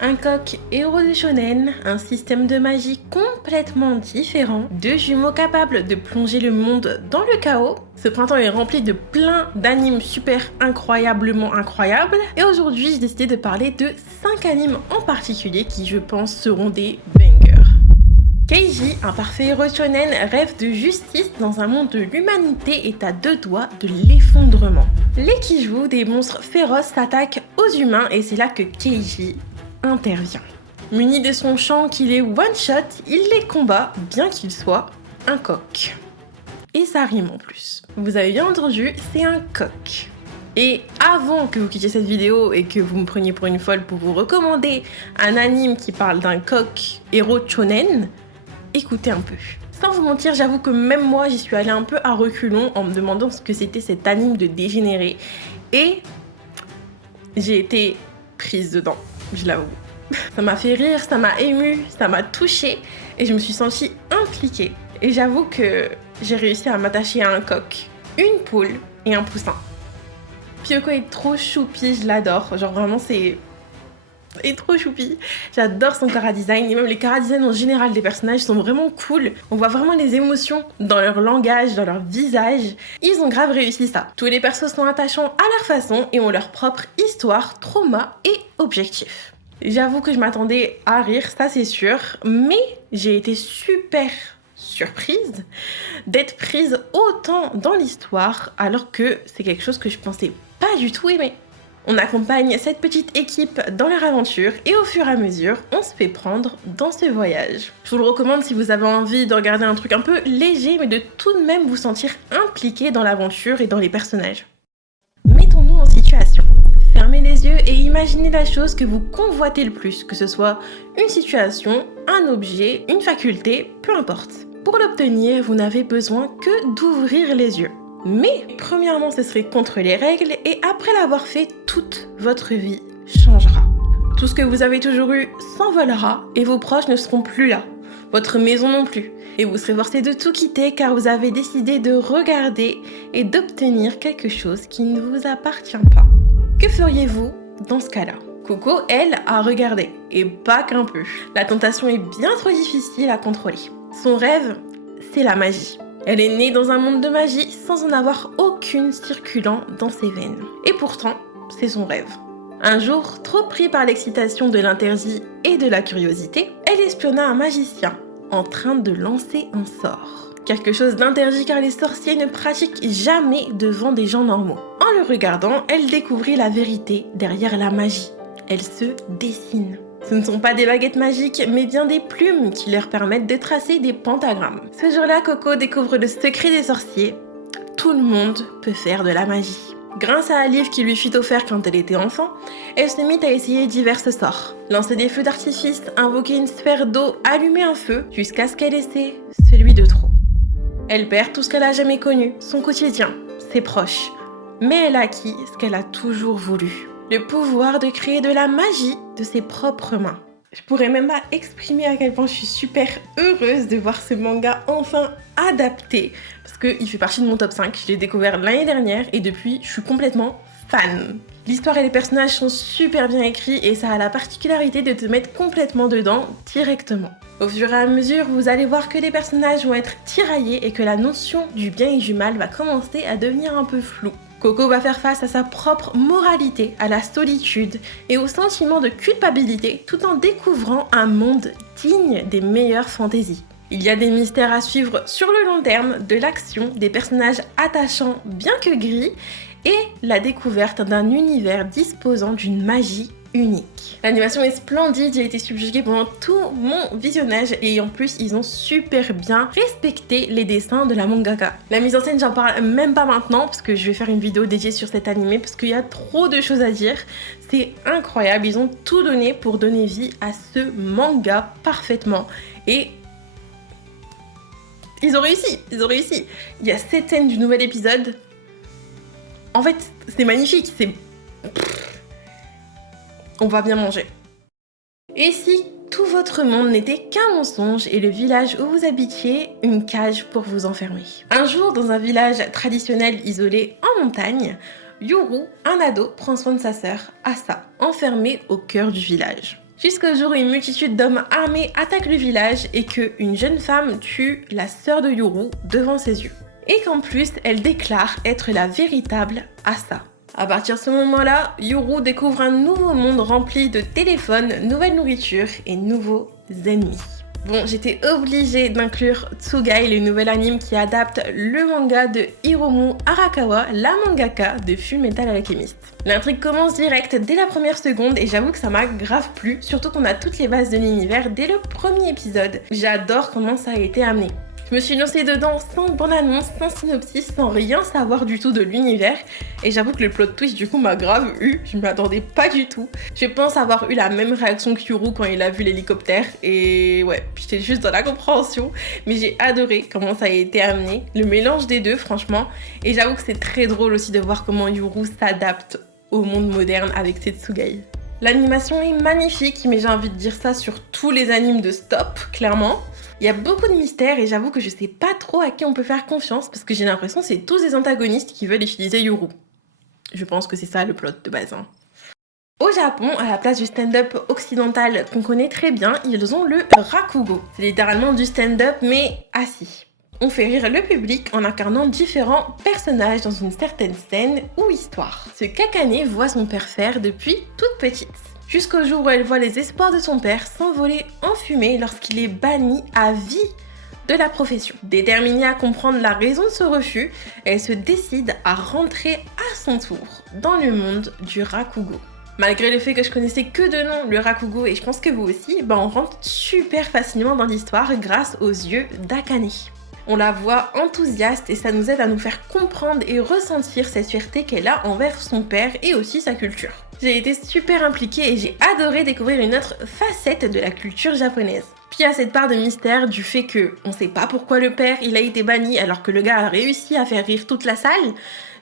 Un coq héros de shonen, un système de magie complètement différent, deux jumeaux capables de plonger le monde dans le chaos. Ce printemps est rempli de plein d'animes super incroyablement incroyables. Et aujourd'hui, j'ai décidé de parler de 5 animes en particulier qui, je pense, seront des bangers. Keiji, un parfait héros shonen, rêve de justice dans un monde de l'humanité est à deux doigts de l'effondrement. Les Kijou, des monstres féroces, s'attaquent aux humains et c'est là que Keiji intervient. Muni de son chant qui les one-shot, il les combat bien qu'il soit un coq. Et ça rime en plus. Vous avez bien entendu, c'est un coq. Et avant que vous quittiez cette vidéo et que vous me preniez pour une folle pour vous recommander un anime qui parle d'un coq héros shonen, écoutez un peu. Sans vous mentir, j'avoue que même moi, j'y suis allée un peu à reculons en me demandant ce que c'était cet anime de dégénéré. Et j'ai été prise dedans, je l'avoue. Ça m'a fait rire, ça m'a émue, ça m'a touchée et je me suis sentie impliquée. Et j'avoue que j'ai réussi à m'attacher à un coq, une poule et un poussin. Pyoko est trop choupi, je l'adore. Genre vraiment, c'est trop choupi. J'adore son chara-design et même les chara-design en général des personnages sont vraiment cool. On voit vraiment les émotions dans leur langage, dans leur visage. Ils ont grave réussi ça. Tous les persos sont attachants à leur façon et ont leur propre histoire, trauma et objectif. J'avoue que je m'attendais à rire, ça c'est sûr, mais j'ai été super surprise d'être prise autant dans l'histoire alors que c'est quelque chose que je pensais pas du tout aimer. On accompagne cette petite équipe dans leur aventure et au fur et à mesure, on se fait prendre dans ce voyage. Je vous le recommande si vous avez envie de regarder un truc un peu léger mais de tout de même vous sentir impliqué dans l'aventure et dans les personnages. Mettons-nous en situation. Fermez les yeux et imaginez la chose que vous convoitez le plus, que ce soit une situation, un objet, une faculté, peu importe. Pour l'obtenir, vous n'avez besoin que d'ouvrir les yeux. Mais premièrement, ce serait contre les règles et après l'avoir fait, toute votre vie changera. Tout ce que vous avez toujours eu s'envolera et vos proches ne seront plus là. Votre maison non plus. Et vous serez forcé de tout quitter car vous avez décidé de regarder et d'obtenir quelque chose qui ne vous appartient pas. Que feriez-vous dans ce cas-là ? Coco, elle, a regardé. Et pas qu'un peu. La tentation est bien trop difficile à contrôler. Son rêve, c'est la magie. Elle est née dans un monde de magie sans en avoir aucune circulant dans ses veines. Et pourtant, c'est son rêve. Un jour, trop pris par l'excitation de l'interdit et de la curiosité, elle espionna un magicien en train de lancer un sort. Quelque chose d'interdit car les sorciers ne pratiquent jamais devant des gens normaux. En le regardant, elle découvrit la vérité derrière la magie. Elle se dessine. Ce ne sont pas des baguettes magiques, mais bien des plumes qui leur permettent de tracer des pentagrammes. Ce jour-là, Coco découvre le secret des sorciers. Tout le monde peut faire de la magie. Grâce à un livre qui lui fut offert quand elle était enfant, elle se mit à essayer divers sorts. Lancer des feux d'artifice, invoquer une sphère d'eau, allumer un feu, jusqu'à ce qu'elle essaie celui de trop. Elle perd tout ce qu'elle a jamais connu, son quotidien, ses proches. Mais elle a acquis ce qu'elle a toujours voulu. Le pouvoir de créer de la magie de ses propres mains. Je pourrais même pas exprimer à quel point je suis super heureuse de voir ce manga enfin adapté. Parce qu'il fait partie de mon top 5. Je l'ai découvert l'année dernière et depuis, je suis complètement fan. L'histoire et les personnages sont super bien écrits et ça a la particularité de te mettre complètement dedans directement. Au fur et à mesure, vous allez voir que les personnages vont être tiraillés et que la notion du bien et du mal va commencer à devenir un peu floue. Coco va faire face à sa propre moralité, à la solitude et au sentiment de culpabilité tout en découvrant un monde digne des meilleures fantaisies. Il y a des mystères à suivre sur le long terme, de l'action, des personnages attachants bien que gris et la découverte d'un univers disposant d'une magie unique. L'animation est splendide, j'ai été subjuguée pendant tout mon visionnage et en plus ils ont super bien respecté les dessins de la mangaka. La mise en scène, j'en parle même pas maintenant parce que je vais faire une vidéo dédiée sur cet animé parce qu'il y a trop de choses à dire. C'est incroyable, ils ont tout donné pour donner vie à ce manga parfaitement et ils ont réussi. Il y a 7 scènes du nouvel épisode. En fait, c'est magnifique, on va bien manger. Et si tout votre monde n'était qu'un mensonge et le village où vous habitiez, une cage pour vous enfermer. Un jour, dans un village traditionnel isolé en montagne, Yuru, un ado, prend soin de sa sœur, Asa, enfermée au cœur du village. Jusqu'au jour où une multitude d'hommes armés attaque le village et qu'une jeune femme tue la sœur de Yuru devant ses yeux. Et qu'en plus, elle déclare être la véritable Asa. À partir de ce moment-là, Yuru découvre un nouveau monde rempli de téléphones, nouvelle nourriture et nouveaux ennemis. Bon, j'étais obligée d'inclure Tsugai, le nouvel anime qui adapte le manga de Hiromu Arakawa, la mangaka de Fullmetal Alchemist. L'intrigue commence direct dès la première seconde et j'avoue que ça m'a grave plu, surtout qu'on a toutes les bases de l'univers dès le premier épisode. J'adore comment ça a été amené. Je me suis lancée dedans sans bande-annonce, sans synopsis, sans rien savoir du tout de l'univers. Et j'avoue que le plot twist du coup m'a grave eu, je m'y attendais pas du tout. Je pense avoir eu la même réaction que Yuru quand il a vu l'hélicoptère. Et ouais, j'étais juste dans la compréhension. Mais j'ai adoré comment ça a été amené, le mélange des deux franchement. Et j'avoue que c'est très drôle aussi de voir comment Yuru s'adapte au monde moderne avec ses Tsugai. L'animation est magnifique, mais j'ai envie de dire ça sur tous les animes de Stop, clairement. Il y a beaucoup de mystères et j'avoue que je sais pas trop à qui on peut faire confiance parce que j'ai l'impression que c'est tous des antagonistes qui veulent utiliser Yuru. Je pense que c'est ça le plot de base. Au Japon, à la place du stand-up occidental qu'on connaît très bien, ils ont le rakugo. C'est littéralement du stand-up mais assis. On fait rire le public en incarnant différents personnages dans une certaine scène ou histoire. Ce qu'Akane voit son père faire depuis toute petite. Jusqu'au jour où elle voit les espoirs de son père s'envoler en fumée lorsqu'il est banni à vie de la profession. Déterminée à comprendre la raison de ce refus, elle se décide à rentrer à son tour dans le monde du rakugo. Malgré le fait que je connaissais que de nom le rakugo et je pense que vous aussi, on rentre super facilement dans l'histoire grâce aux yeux d'Akane. On la voit enthousiaste et ça nous aide à nous faire comprendre et ressentir cette fierté qu'elle a envers son père et aussi sa culture. J'ai été super impliquée et j'ai adoré découvrir une autre facette de la culture japonaise. Puis il y a cette part de mystère du fait que on sait pas pourquoi le père il a été banni alors que le gars a réussi à faire rire toute la salle.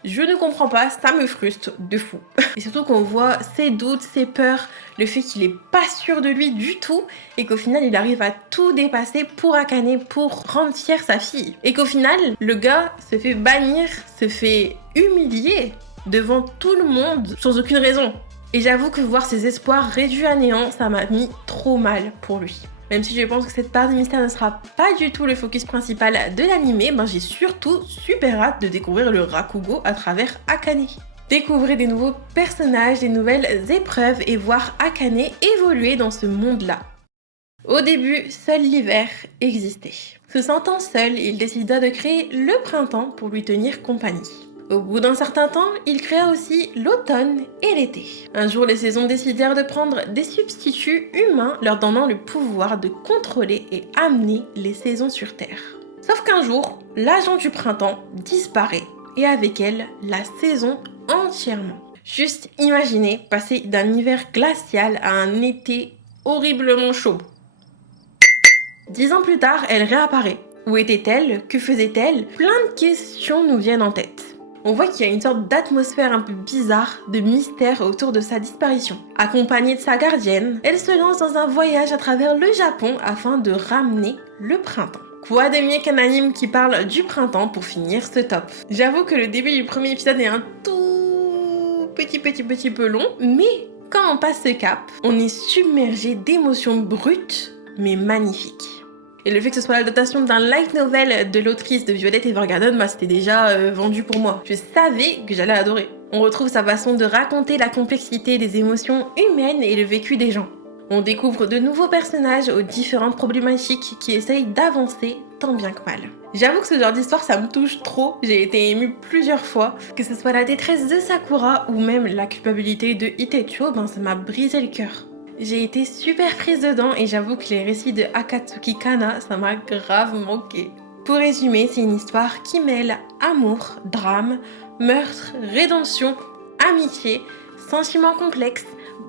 Je ne comprends pas, ça me frustre de fou. Et surtout qu'on voit ses doutes, ses peurs, le fait qu'il est pas sûr de lui du tout et qu'au final il arrive à tout dépasser pour Akane, pour rendre fière sa fille. Et qu'au final, le gars se fait bannir, se fait humilier devant tout le monde sans aucune raison. Et j'avoue que voir ses espoirs réduits à néant, ça m'a mis trop mal pour lui. Même si je pense que cette part de mystère ne sera pas du tout le focus principal de l'animé, j'ai surtout super hâte de découvrir le rakugo à travers Akane. Découvrir des nouveaux personnages, des nouvelles épreuves et voir Akane évoluer dans ce monde-là. Au début, seul l'hiver existait. Se sentant seul, il décida de créer le printemps pour lui tenir compagnie. Au bout d'un certain temps, il créa aussi l'automne et l'été. Un jour, les saisons décidèrent de prendre des substituts humains, leur donnant le pouvoir de contrôler et amener les saisons sur Terre. Sauf qu'un jour, l'agent du printemps disparaît, et avec elle, la saison entièrement. Juste imaginez passer d'un hiver glacial à un été horriblement chaud. 10 ans plus tard, elle réapparaît. Où était-elle? Que faisait-elle? Plein de questions nous viennent en tête. On voit qu'il y a une sorte d'atmosphère un peu bizarre, de mystère autour de sa disparition. Accompagnée de sa gardienne, elle se lance dans un voyage à travers le Japon afin de ramener le printemps. Quoi de mieux qu'un anime qui parle du printemps pour finir ce top? J'avoue que le début du premier épisode est un tout petit peu long, mais quand on passe ce cap, on est submergé d'émotions brutes mais magnifiques. Et le fait que ce soit l'adaptation d'un light novel de l'autrice de Violet Evergarden, c'était déjà vendu pour moi. Je savais que j'allais adorer. On retrouve sa façon de raconter la complexité des émotions humaines et le vécu des gens. On découvre de nouveaux personnages aux différentes problématiques qui essayent d'avancer tant bien que mal. J'avoue que ce genre d'histoire, ça me touche trop. J'ai été émue plusieurs fois. Que ce soit la détresse de Sakura ou même la culpabilité de Itecho, ça m'a brisé le cœur. J'ai été super prise dedans et j'avoue que les récits de Akatsuki Kana, ça m'a grave manqué. Pour résumer, c'est une histoire qui mêle amour, drame, meurtre, rédemption, amitié, sentiments complexes,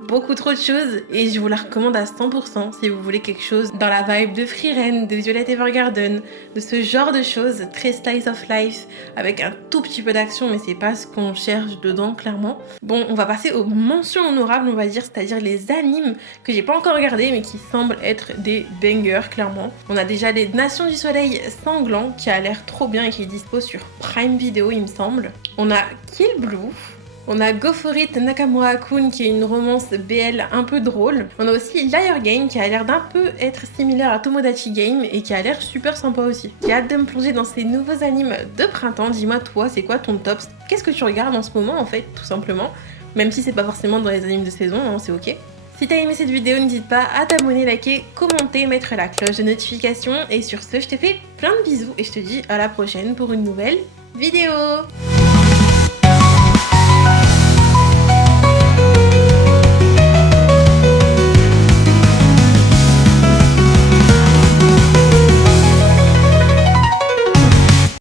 beaucoup trop de choses et je vous la recommande à 100% si vous voulez quelque chose dans la vibe de Frieren, de Violet Evergarden, de ce genre de choses très slice of life avec un tout petit peu d'action mais c'est pas ce qu'on cherche dedans clairement. Bon, on va passer aux mentions honorables on va dire, c'est-à-dire les animes que j'ai pas encore regardé mais qui semblent être des bangers clairement. On a déjà les Nations du Soleil Sanglant qui a l'air trop bien et qui est dispo sur Prime Video il me semble. On a Kill Blue, On a Go For It Nakamura-kun qui est une romance BL un peu drôle. On a aussi Liar Game qui a l'air d'un peu être similaire à Tomodachi Game et qui a l'air super sympa aussi. J'ai hâte de me plonger dans ces nouveaux animes de printemps. Dis-moi toi, c'est quoi ton top? Qu'est-ce que tu regardes en ce moment en fait, tout simplement? Même si c'est pas forcément dans les animes de saison, hein, c'est ok. Si t'as aimé cette vidéo, n'hésite pas à t'abonner, liker, commenter, mettre la cloche de notification. Et sur ce, je te fais plein de bisous et je te dis à la prochaine pour une nouvelle vidéo.